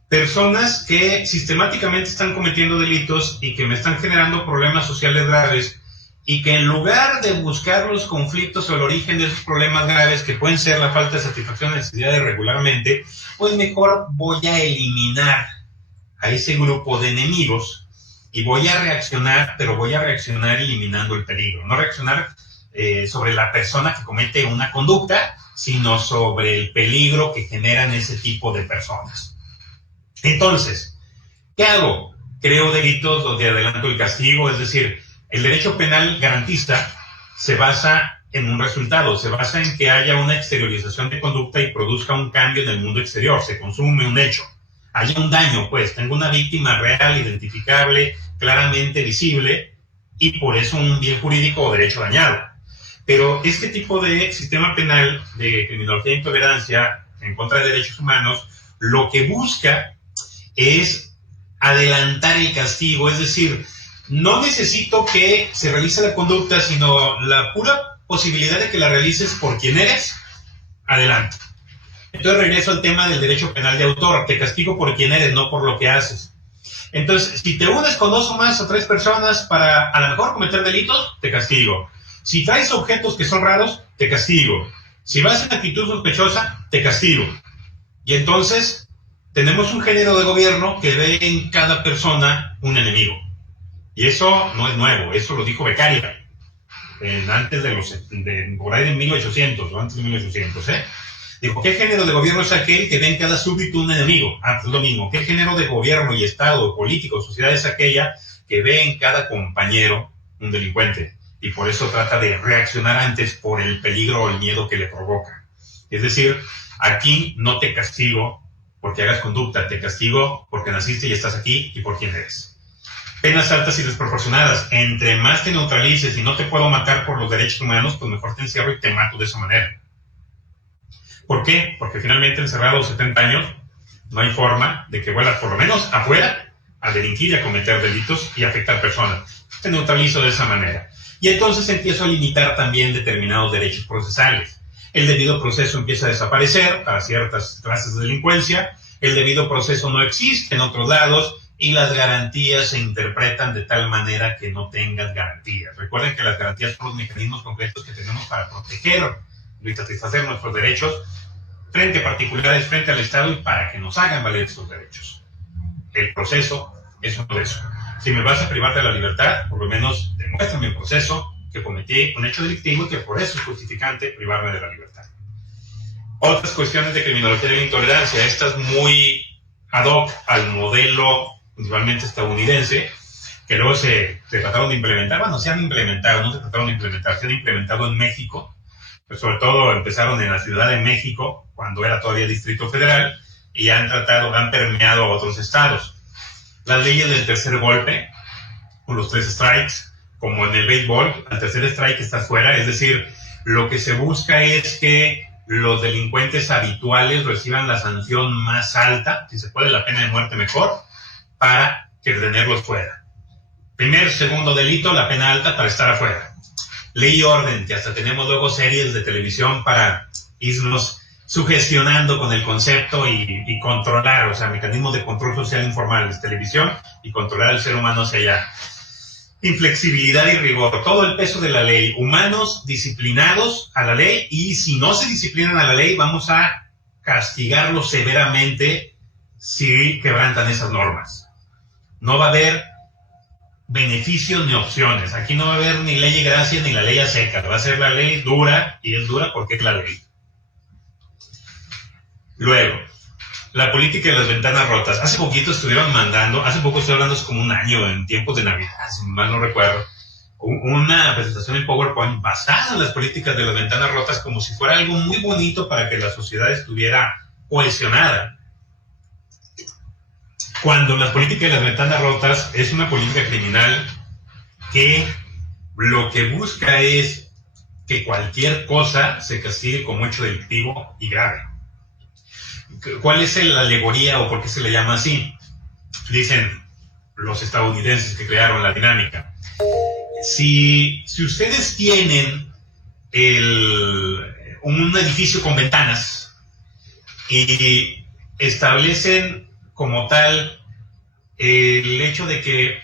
Personas que sistemáticamente están cometiendo delitos y que me están generando problemas sociales graves y que en lugar de buscar los conflictos o el origen de esos problemas graves, que pueden ser la falta de satisfacción de necesidades regularmente, pues mejor voy a eliminar a ese grupo de enemigos y voy a reaccionar, pero voy a reaccionar eliminando el peligro. No reaccionar sobre la persona que comete una conducta, sino sobre el peligro que generan ese tipo de personas. Entonces, ¿qué hago? Creo delitos donde adelanto el castigo, es decir, el derecho penal garantista se basa en un resultado, se basa en que haya una exteriorización de conducta y produzca un cambio en el mundo exterior, se consume un hecho, haya un daño, pues, tengo una víctima real, identificable, claramente visible, y por eso un bien jurídico o derecho dañado. Pero este tipo de sistema penal de criminología e intolerancia en contra de derechos humanos, lo que busca es adelantar el castigo, es decir, no necesito que se realice la conducta, sino la pura posibilidad de que la realices por quien eres, adelante. Entonces regreso al tema del derecho penal de autor, te castigo por quien eres, no por lo que haces. Entonces, si te unes con 2 o más o 3 personas para a lo mejor cometer delitos, te castigo. Si traes objetos que son raros, te castigo. Si vas en actitud sospechosa, te castigo. Y entonces tenemos un género de gobierno que ve en cada persona un enemigo. Y eso no es nuevo, eso lo dijo Beccaria, antes por ahí de 1800, o antes de 1800, Dijo, ¿qué género de gobierno es aquel que ve en cada súbdito un enemigo? Pues lo mismo, ¿qué género de gobierno y Estado, político, sociedad es aquella que ve en cada compañero un delincuente? Y por eso trata de reaccionar antes por el peligro o el miedo que le provoca. Es decir, aquí no te castigo porque hagas conducta, te castigo porque naciste y estás aquí y por quién eres. Penas altas y desproporcionadas. Entre más te neutralices y no te puedo matar por los derechos humanos, pues mejor te encierro y te mato de esa manera. ¿Por qué? Porque finalmente encerrado a los 70 años no hay forma de que vuelvas por lo menos afuera a delinquir y a cometer delitos y afectar personas. Te neutralizo de esa manera. Y entonces empiezo a limitar también determinados derechos procesales. El debido proceso empieza a desaparecer para ciertas clases de delincuencia, el debido proceso no existe en otros lados y las garantías se interpretan de tal manera que no tengas garantías. Recuerden que las garantías son los mecanismos concretos que tenemos para proteger y satisfacer nuestros derechos frente a particulares, frente al Estado y para que nos hagan valer estos derechos. El proceso es uno de esos. Si me vas a privar de la libertad, por lo menos demuéstrame el proceso que cometí un hecho delictivo y que por eso es justificante privarme de la libertad. Otras cuestiones de criminología de la intolerancia, estas muy ad hoc al modelo principalmente estadounidense, que luego se trataron de implementar, bueno, se han implementado, no se trataron de implementar, se han implementado en México, pues sobre todo empezaron en la Ciudad de México, cuando era todavía Distrito Federal, y han permeado a otros estados. Las leyes del tercer golpe, con los 3 strikes, como en el béisbol, al tercer strike estás fuera, es decir, lo que se busca es que los delincuentes habituales reciban la sanción más alta, si se puede la pena de muerte mejor, para que tenerlos fuera. Primer, segundo delito, la pena alta para estar afuera. Ley y orden, que hasta tenemos luego series de televisión para irnos sugestionando con el concepto y controlar, o sea, mecanismos de control social informales, televisión y controlar al ser humano hacia allá. inflexibilidad y rigor, todo el peso de la ley, humanos disciplinados a la ley, y si no se disciplinan a la ley, vamos a castigarlos severamente si quebrantan esas normas. No va a haber beneficios ni opciones. Aquí no va a haber ni ley de gracia ni la ley a seca. Va a ser la ley dura, y es dura porque es la ley. Luego, la política de las ventanas rotas. Hace poquito estuvieron mandando, hace poco estoy hablando, hace como un año, en tiempos de Navidad, si mal no recuerdo, una presentación en PowerPoint basada en las políticas de las ventanas rotas, como si fuera algo muy bonito para que la sociedad estuviera cohesionada. Cuando la política de las ventanas rotas es una política criminal que lo que busca es que cualquier cosa se castigue como hecho delictivo y grave. ¿Cuál es la alegoría o por qué se le llama así? Dicen los estadounidenses que crearon la dinámica. Si ustedes tienen un edificio con ventanas y establecen como tal el hecho de que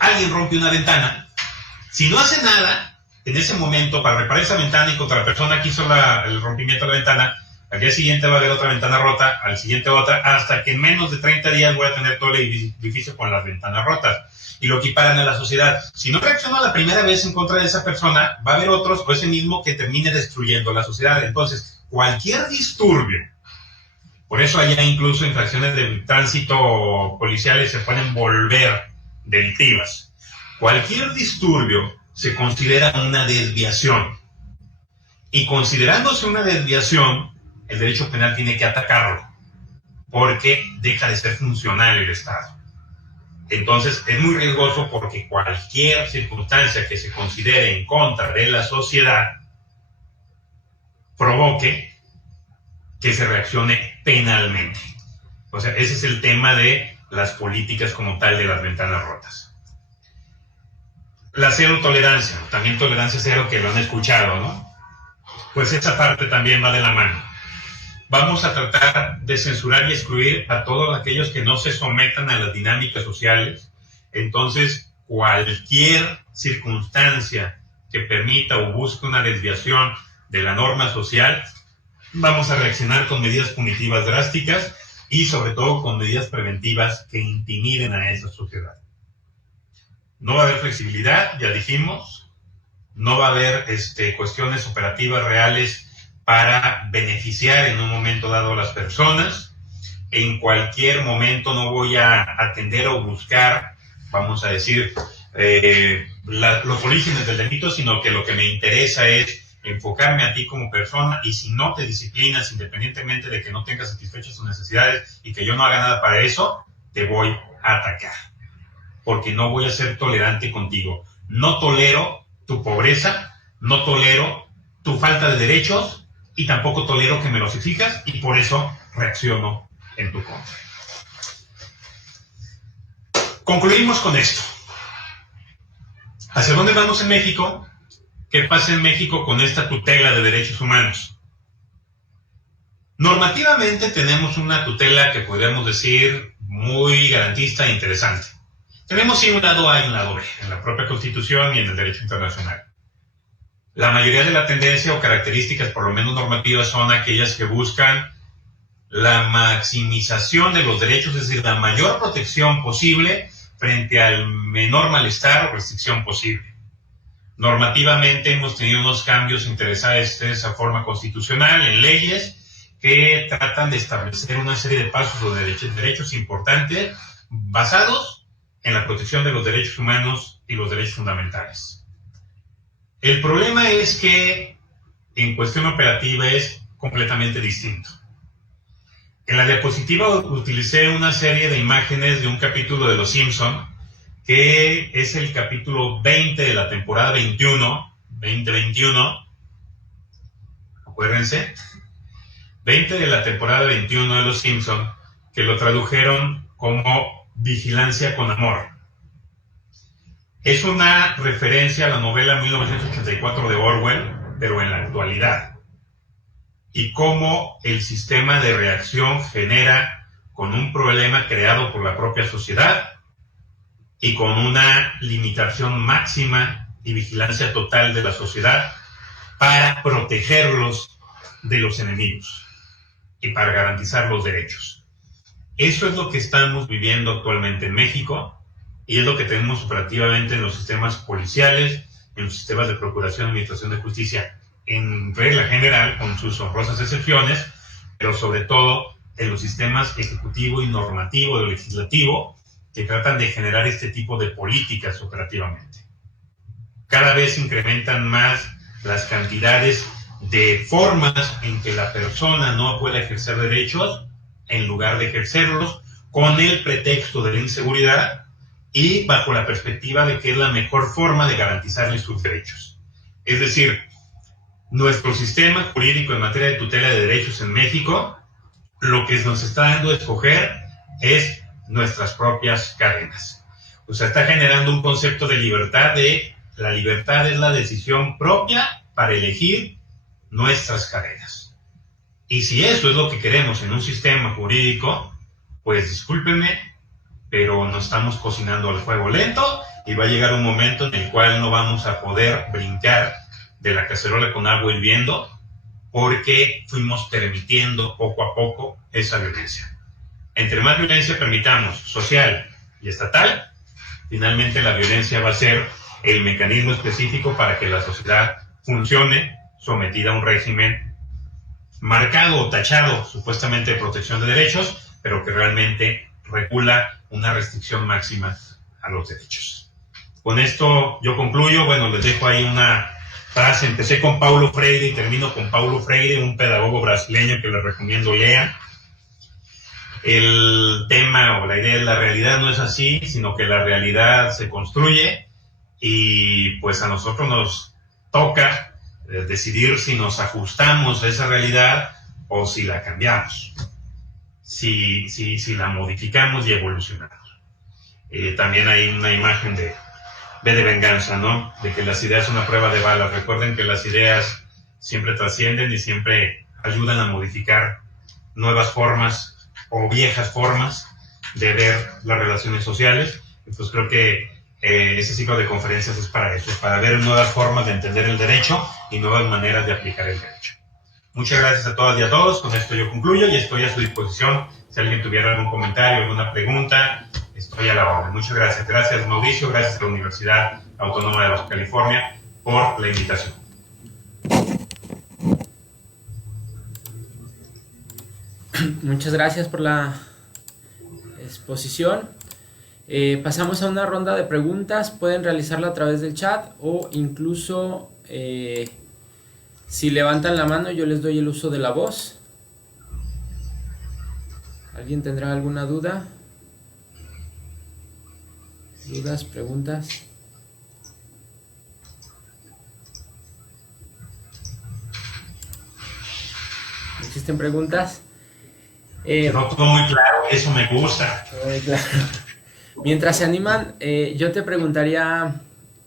alguien rompe una ventana, si no hace nada en ese momento para reparar esa ventana y contra la persona que hizo el rompimiento de la ventana, al día siguiente va a haber otra ventana rota, al siguiente otra, hasta que en menos de 30 días voy a tener todo el edificio con las ventanas rotas. Y lo equiparan a la sociedad. Si no reacciona la primera vez en contra de esa persona, va a haber otros o ese mismo que termine destruyendo la sociedad. Entonces, cualquier disturbio, por eso allá incluso infracciones de tránsito policiales se pueden volver delictivas. Cualquier disturbio se considera una desviación. Y considerándose una desviación, el derecho penal tiene que atacarlo, porque deja de ser funcional el Estado. Entonces es muy riesgoso porque cualquier circunstancia que se considere en contra de la sociedad provoque que se reaccione penalmente. O sea, ese es el tema de las políticas como tal de las ventanas rotas. La cero tolerancia, también tolerancia cero, que lo han escuchado, ¿no? Pues esa parte también va de la mano. Vamos a tratar de censurar y excluir a todos aquellos que no se sometan a las dinámicas sociales. Entonces, cualquier circunstancia que permita o busque una desviación de la norma social, vamos a reaccionar con medidas punitivas drásticas y sobre todo con medidas preventivas que intimiden a esa sociedad. No va a haber flexibilidad, ya dijimos. No va a haber cuestiones operativas reales para beneficiar en un momento dado a las personas. En cualquier momento no voy a atender o buscar, vamos a decir, los orígenes del delito, sino que lo que me interesa es enfocarme a ti como persona, y si no te disciplinas, independientemente de que no tengas satisfechas tus necesidades y que yo no haga nada para eso, te voy a atacar, porque no voy a ser tolerante contigo. No tolero tu pobreza, no tolero tu falta de derechos, y tampoco tolero que me los exijas, y por eso reacciono en tu contra. Concluimos con esto. ¿Hacia dónde vamos en México? ¿Qué pasa en México con esta tutela de derechos humanos? Normativamente tenemos una tutela que podríamos decir muy garantista e interesante. Tenemos sí un lado A y un lado B, en la propia Constitución y en el derecho internacional. La mayoría de la tendencia o características, por lo menos normativas, son aquellas que buscan la maximización de los derechos, es decir, la mayor protección posible frente al menor malestar o restricción posible. Normativamente hemos tenido unos cambios interesantes de esa forma constitucional en leyes que tratan de establecer una serie de pasos o derechos importantes basados en la protección de los derechos humanos y los derechos fundamentales. El problema es que en cuestión operativa es completamente distinto. En la diapositiva utilicé una serie de imágenes de un capítulo de Los Simpson, que es el capítulo 20 de la temporada 2021, acuérdense, 20 de la temporada 21 de Los Simpson, que lo tradujeron como Vigilancia con Amor. Es una referencia a la novela 1984 de Orwell, pero en la actualidad. Y cómo el sistema de reacción genera con un problema creado por la propia sociedad y con una limitación máxima y vigilancia total de la sociedad para protegerlos de los enemigos y para garantizar los derechos. Eso es lo que estamos viviendo actualmente en México y es lo que tenemos operativamente en los sistemas policiales, en los sistemas de procuración y administración de justicia, en regla general, con sus honrosas excepciones, pero sobre todo en los sistemas ejecutivo y normativo o legislativo que tratan de generar este tipo de políticas operativamente. Cada vez incrementan más las cantidades de formas en que la persona no puede ejercer derechos en lugar de ejercerlos con el pretexto de la inseguridad y bajo la perspectiva de que es la mejor forma de garantizarles sus derechos. Es decir, nuestro sistema jurídico en materia de tutela de derechos en México lo que nos está dando a escoger es nuestras propias cadenas. O sea, está generando un concepto de libertad, de la libertad es la decisión propia para elegir nuestras cadenas. Y si eso es lo que queremos en un sistema jurídico, pues discúlpenme, pero nos estamos cocinando al fuego lento y va a llegar un momento en el cual no vamos a poder brincar de la cacerola con agua hirviendo porque fuimos permitiendo poco a poco esa violencia. Entre más violencia permitamos, social y estatal, finalmente la violencia va a ser el mecanismo específico para que la sociedad funcione sometida a un régimen marcado o tachado supuestamente de protección de derechos, pero que realmente regula una restricción máxima a los derechos. Con esto yo concluyo. Bueno, les dejo ahí una frase. Empecé con Paulo Freire y termino con Paulo Freire, un pedagogo brasileño que les recomiendo lean. El tema o la idea de la realidad no es así, sino que la realidad se construye y pues a nosotros nos toca decidir si nos ajustamos a esa realidad o si la cambiamos, si la modificamos y evolucionamos. También hay una imagen de V de venganza, ¿no? De que las ideas son una prueba de balas. Recuerden que las ideas siempre trascienden y siempre ayudan a modificar nuevas formas o viejas formas de ver las relaciones sociales. Entonces creo que ese ciclo de conferencias es para eso, para ver nuevas formas de entender el derecho y nuevas maneras de aplicar el derecho. Muchas gracias a todas y a todos. Con esto yo concluyo y estoy a su disposición. Si alguien tuviera algún comentario, alguna pregunta, estoy a la orden. Muchas gracias. Gracias, Mauricio. Gracias a la Universidad Autónoma de Baja California por la invitación. Muchas gracias por la exposición. Pasamos a una ronda de preguntas. Pueden realizarla a través del chat o incluso si levantan la mano yo les doy el uso de la voz. ¿Alguien tendrá alguna duda? ¿Dudas? ¿Preguntas? ¿Existen preguntas? No, todo muy claro, eso me gusta. Claro. Mientras se animan, yo te preguntaría,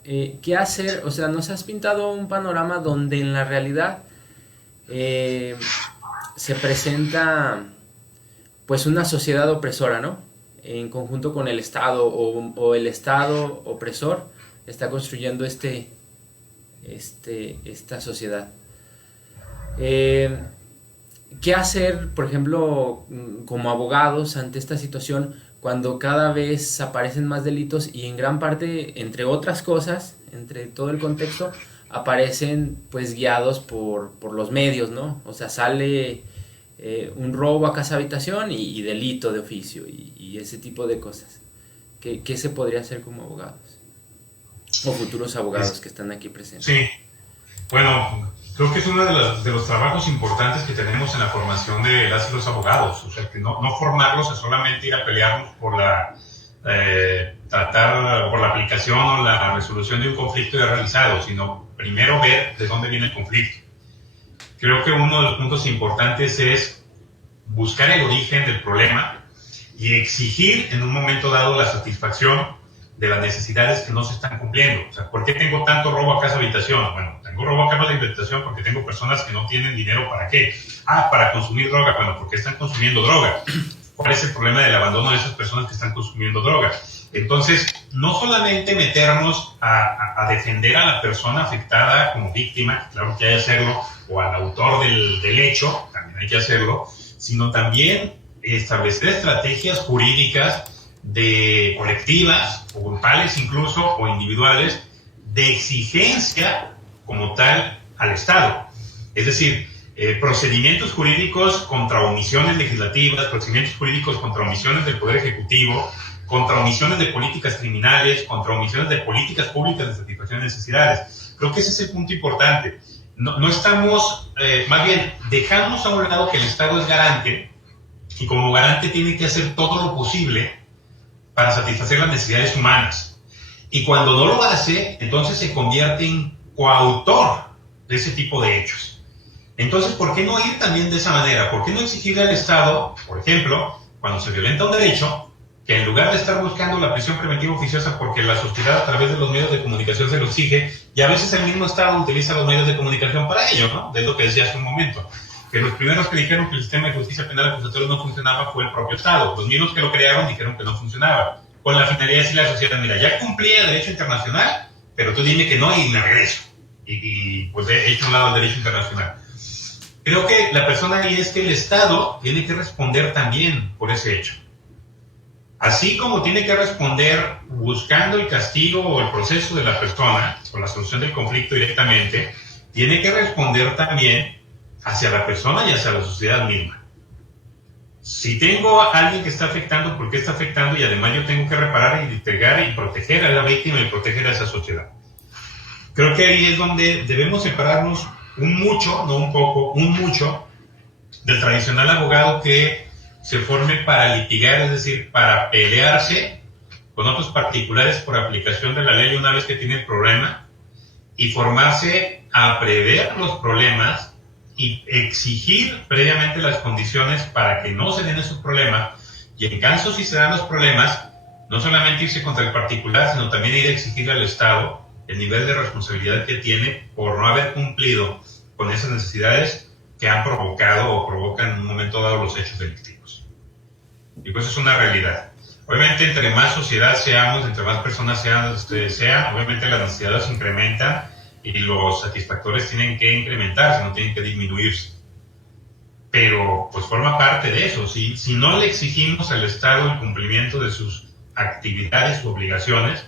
¿qué hacer? O sea, nos has pintado un panorama donde en la realidad se presenta pues una sociedad opresora, ¿no? En conjunto con el Estado o el Estado opresor está construyendo esta sociedad. ¿Qué hacer, por ejemplo, como abogados ante esta situación cuando cada vez aparecen más delitos y en gran parte, entre otras cosas, entre todo el contexto, aparecen pues guiados por los medios, ¿no? O sea, sale un robo a casa habitación y delito de oficio y ese tipo de cosas. ¿Qué se podría hacer como abogados? O futuros abogados que están aquí presentes. Sí, bueno, creo que es uno de los trabajos importantes que tenemos en la formación de las y los abogados. O sea, que no formarlos es solamente ir a pelearnos por tratar por la aplicación o la resolución de un conflicto ya realizado, sino primero ver de dónde viene el conflicto. Creo que uno de los puntos importantes es buscar el origen del problema y exigir en un momento dado la satisfacción de las necesidades que no se están cumpliendo. O sea, ¿por qué tengo tanto robo a casa habitación? Bueno, tengo robo a casa habitación porque tengo personas que no tienen dinero. ¿Para qué? Para consumir droga. Bueno, porque están consumiendo droga. cuál es el problema del abandono de esas personas que están consumiendo drogas. Entonces, no solamente meternos a defender a la persona afectada como víctima, claro que hay que hacerlo, o al autor del hecho, también hay que hacerlo, sino también establecer estrategias jurídicas de colectivas, o grupales incluso, o individuales, de exigencia como tal al Estado. Es decir, procedimientos jurídicos contra omisiones legislativas, procedimientos jurídicos contra omisiones del Poder Ejecutivo, contra omisiones de políticas criminales, contra omisiones de políticas públicas de satisfacción de necesidades. Creo que ese es el punto importante. No estamos, más bien, dejamos a un lado que el Estado es garante, y como garante tiene que hacer todo lo posible para satisfacer las necesidades humanas. Y cuando no lo hace, entonces se convierte en coautor de ese tipo de hechos. Entonces, ¿por qué no ir también de esa manera? ¿Por qué no exigirle al Estado, por ejemplo, cuando se violenta un derecho, que en lugar de estar buscando la prisión preventiva oficiosa porque la sociedad a través de los medios de comunicación se lo exige, y a veces el mismo Estado utiliza los medios de comunicación para ello, ¿no? Es lo que decía hace un momento, que los primeros que dijeron que el sistema de justicia penal acusatoria no funcionaba fue el propio Estado. Los mismos que lo crearon dijeron que no funcionaba, con la finalidad de decirle a la sociedad, mira, ya cumplí el derecho internacional, pero tú dime que no y me regreso. Y pues he hecho un lado al derecho internacional. Creo que la persona ahí es que el Estado tiene que responder también por ese hecho. Así como tiene que responder buscando el castigo o el proceso de la persona, o la solución del conflicto directamente, tiene que responder también hacia la persona y hacia la sociedad misma. Si tengo a alguien que está afectando, ¿por qué está afectando? Y además yo tengo que reparar y integrar y proteger a la víctima y proteger a esa sociedad. Creo que ahí es donde debemos separarnos un mucho, no un poco, un mucho, del tradicional abogado que se forme para litigar, es decir, para pelearse con otros particulares por aplicación de la ley una vez que tiene el problema, y formarse a prever los problemas y exigir previamente las condiciones para que no se den esos problemas, y en caso si se dan los problemas, no solamente irse contra el particular, sino también ir a exigir al Estado el nivel de responsabilidad que tiene por no haber cumplido con esas necesidades que han provocado o provocan en un momento dado los hechos delictivos. Y pues es una realidad. Obviamente, entre más sociedad seamos, entre más personas sean, obviamente las necesidades se incrementan y los satisfactores tienen que incrementarse, no tienen que disminuirse. Pero pues forma parte de eso. Si no le exigimos al Estado el cumplimiento de sus actividades u obligaciones,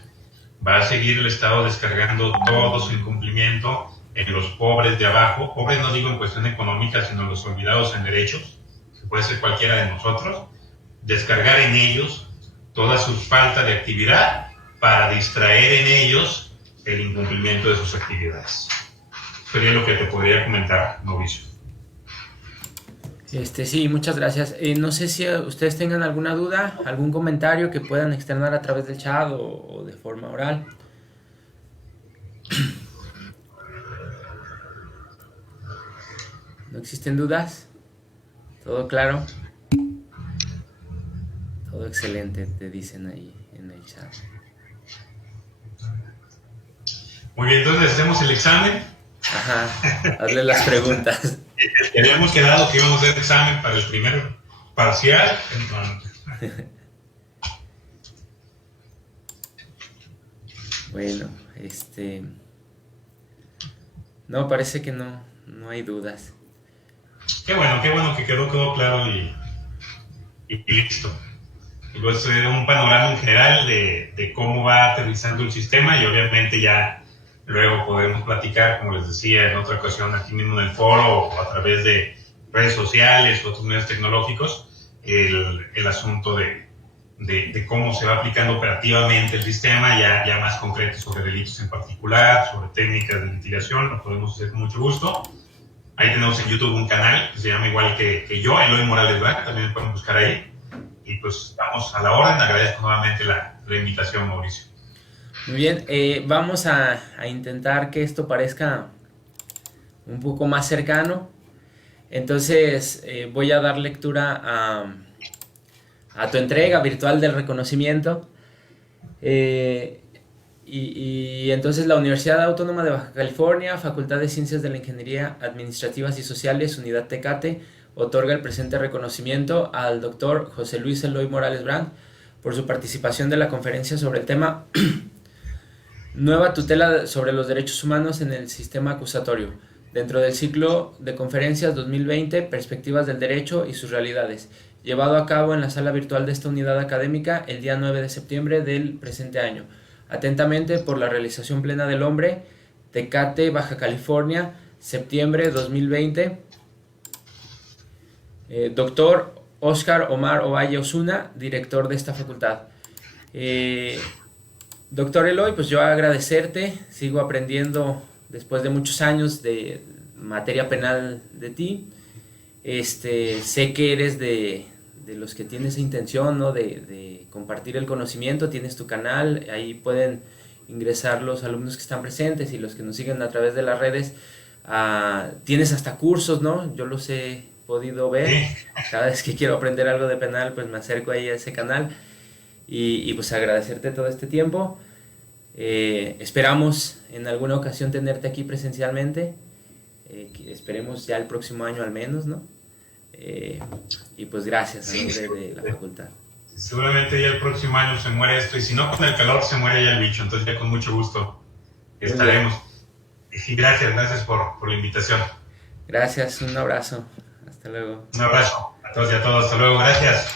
va a seguir el Estado descargando todo su incumplimiento en los pobres de abajo. Pobres no digo en cuestión económica, sino los olvidados en derechos, que puede ser cualquiera de nosotros. Descargar en ellos toda su falta de actividad para distraer en ellos el incumplimiento de sus actividades. Sería lo que te podría comentar, Mauricio. Sí, muchas gracias. No sé si ustedes tengan alguna duda, algún comentario que puedan externar a través del chat o de forma oral. ¿No existen dudas? ¿Todo claro? Todo excelente, te dicen ahí en el chat. Muy bien, entonces hacemos el examen. Ajá, hazle las preguntas. Habíamos quedado que íbamos a hacer examen para el primer parcial. Bueno, no, parece que no hay dudas. Qué bueno que quedó claro y listo. Y pues era un panorama en general de cómo va aterrizando el sistema, y obviamente ya luego podemos platicar, como les decía en otra ocasión aquí mismo en el foro o a través de redes sociales o otros medios tecnológicos, el asunto de cómo se va aplicando operativamente el sistema, ya más concreto sobre delitos en particular, sobre técnicas de litigación. Lo podemos hacer con mucho gusto. Ahí tenemos en YouTube un canal que se llama igual que yo, Eloy Morales Black, también me pueden buscar ahí. Y pues vamos a la orden. Agradezco nuevamente la invitación, Mauricio. Muy bien, vamos a intentar que esto parezca un poco más cercano. Entonces voy a dar lectura a tu entrega virtual del reconocimiento. Y entonces la Universidad Autónoma de Baja California, Facultad de Ciencias de la Ingeniería Administrativas y Sociales, Unidad Tecate, otorga el presente reconocimiento al doctor José Luis Eloy Morales Brand por su participación de la conferencia sobre el tema Nueva tutela sobre los derechos humanos en el sistema acusatorio, dentro del ciclo de conferencias 2020 Perspectivas del Derecho y sus realidades, llevado a cabo en la sala virtual de esta unidad académica el día 9 de septiembre del presente año. Atentamente por la realización plena del hombre, Tecate, Baja California, septiembre 2020. Doctor Óscar Omar Ovalle Osuna, director de esta facultad. Doctor Eloy, pues yo agradecerte, sigo aprendiendo después de muchos años de materia penal de ti. Sé que eres de los que tienes esa intención, ¿no? de compartir el conocimiento, tienes tu canal, ahí pueden ingresar los alumnos que están presentes y los que nos siguen a través de las redes. Tienes hasta cursos, ¿no? Yo los he podido ver. Cada vez que quiero aprender algo de penal, pues me acerco ahí a ese canal y pues agradecerte todo este tiempo. Esperamos en alguna ocasión tenerte aquí presencialmente. Esperemos ya el próximo año al menos, ¿no? Y pues gracias a nombre de la facultad. Seguramente ya el próximo año se muere esto, y si no con el calor se muere ya el bicho, entonces ya con mucho gusto estaremos. Y gracias por la invitación. Gracias, un abrazo. Hasta luego. Un abrazo a todos y a todos. Hasta luego. Gracias.